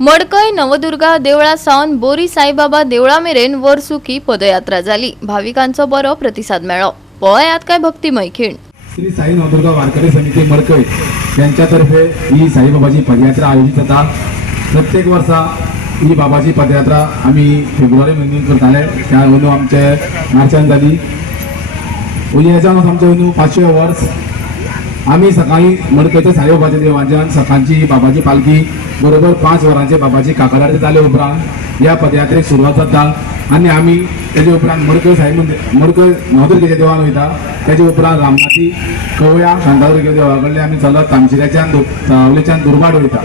मडकय नवदुर्गा देवळा सावन बोरी साईबाबा देवळा मेरेन वर्सुकी पदयात्रा झाली। भाविकांचो बरो प्रतिसाद मेळ्ळो। पळयात काय भक्तिमय खीण। श्री साई नवदुर्गा वारकरी समिती मडकय यांच्यातर्फे ही साईबाबाची पदयात्रा आयोजित जाता। प्रत्येक वर्षा ही बाबाची पदयात्रा आम्ही फेब्रुवारी महिन्यात करताले। त्या अंदू आमचे मार्चान जाली। उद्याच्यान आमचे अंदू 500 वर्ष आम्ही सकाळी मडकयच्या साईबाबाच्या देवाच्यान सकाळची बाबाची पालखी बरोबर 5 वरांचे बाबाची काकड आरती जाले उपरांत या पदयात्रेक सुरुवात जाता आणि आम्ही त्याच्या उपरांत मडकय साई मडकय नवदुर्गेच्या देवान वयता। त्याच्या उपरांत रामनाथी कवया शांतादुर्गे देवा कडले आम्ही चलत तामशिऱ्याच्यान सावलेच्यान दुर्भाट वयता।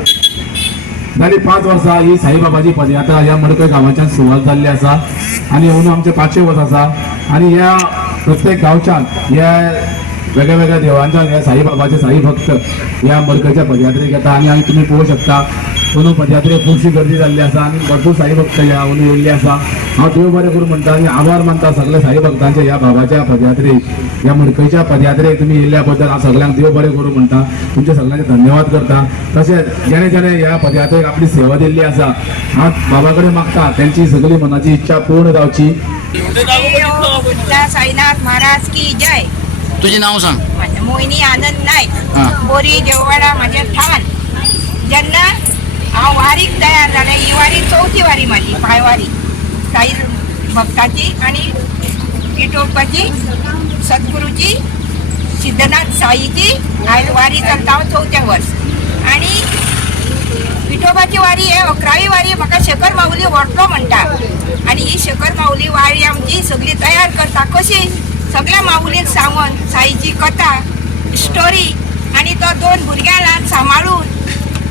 जाली 5 वर्सां ही साईबाबाची पदयात्रा ह्या मडकय गांवाच्यान सुरुवात जाल्ली आसा आणि अंदू आमचे 500 वर्स आसा आणि ह्या प्रत्येक गांवच्यान ह्या वेगळ्या देवांच्या ह्या साईबाबाचे साई भक्त ह्या मडकयच्या पदयात्रेक येता आणि आमी तुम्ही पळोवंक शकता अंदू पदयात्रेक खूबशी गर्दी जाल्ली आसा आणि भरपूर साई भक्त ह्या अंदू येयल्ले आसा। हांव देव बरें करूं म्हणटा आणि आभार मानता सगळे साई भक्तांचे ह्या बाबाच्या पदयात्रेक ह्या मडकयच्या पदयात्रेक तुम्ही येयल्ल्या बद्दल हांव सगळ्यांक देव बरें करूं म्हणटा। तुमचे सगळ्यांचे धन्यवाद करता। तशेंच जेणे जेणे ह्या पदयात्रेक आपली सेवा दिल्ली आसा हांव बाबा कडेन मागता त्यांची सगळी मनाची इच्छा पूर्ण जावची। साईनाथ महाराज की जय। तुझे नाव सांग। मोहिनी आनंद नाईक, बोरी देववाडा माझे ठाण। जेन्ना हांव वारीक तयार जालें, ही वारी 4थी वारी माझी पायवारी साई भक्ताची आणि विठोबाची सद्गुरूची सिद्धनाथ साईची आयज वारी चलता हांव 4थें वर्स। आणि विठोबाची वारी हे 11वी वारी म्हाका शेखर माऊली व्हरलो म्हणटा आणि ही शेखर माऊली वारी आमची सगळी तयार करता कशी सगळ्या माऊलीक सांगून साईची कथा स्टोरी आणि तो 2 भुरग्यांक सांभाळून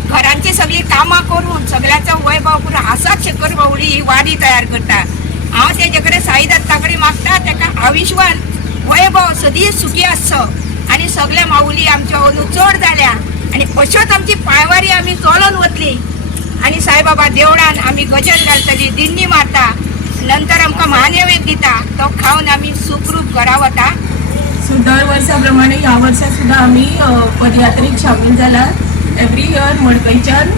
घरांची सगळी कामां करून सगळ्याचो वैभव करून आसात शेखर माऊली ही वारी तयार करता। हांव तेजे कडेन साई दत्ता कडेन मागता तेका आयुश्यवान वैभव सदींच सुखी आसचो आणि सगळे माऊली आमच्यो अंदू चड जाल्या आणि अश्योच आमची पांयवारी आमी चलोन वतली आणि साईबाबा देवळान आमी गजर घालतली, दिंडी मारता, नंतर आमकां महानैवेद्य दिता, तो खावन आमी सुखरूप घरा वता। सो दर वर्साप्रमाणे ह्या वर्सा सुद्धा आम्ही पदयात्रेक शामील जाला। एव्हरी इयर मडकयच्यान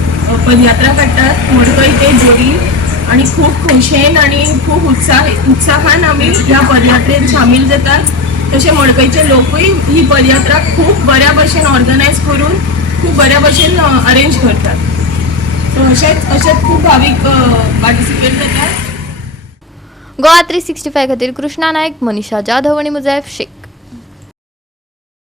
पदयात्रा काडटात मडकय ते बोरी आणि खूप खोशेन आणि खूप उत्साहान आम्ही ह्या पदयात्रेत शामील जातात। तसे मडकयचे लोकूय ही पदयात्रा खूप बऱ्या भशेन ऑर्गनायज करून खूप बऱ्या भशेन अरेंज करतात। सो अशेंच खूप भाविक पार्टिसिपेट जातात। गोवा 365 खातीर कृष्णा नायक, मनीषा जाधव आणि मुजैफ शेख।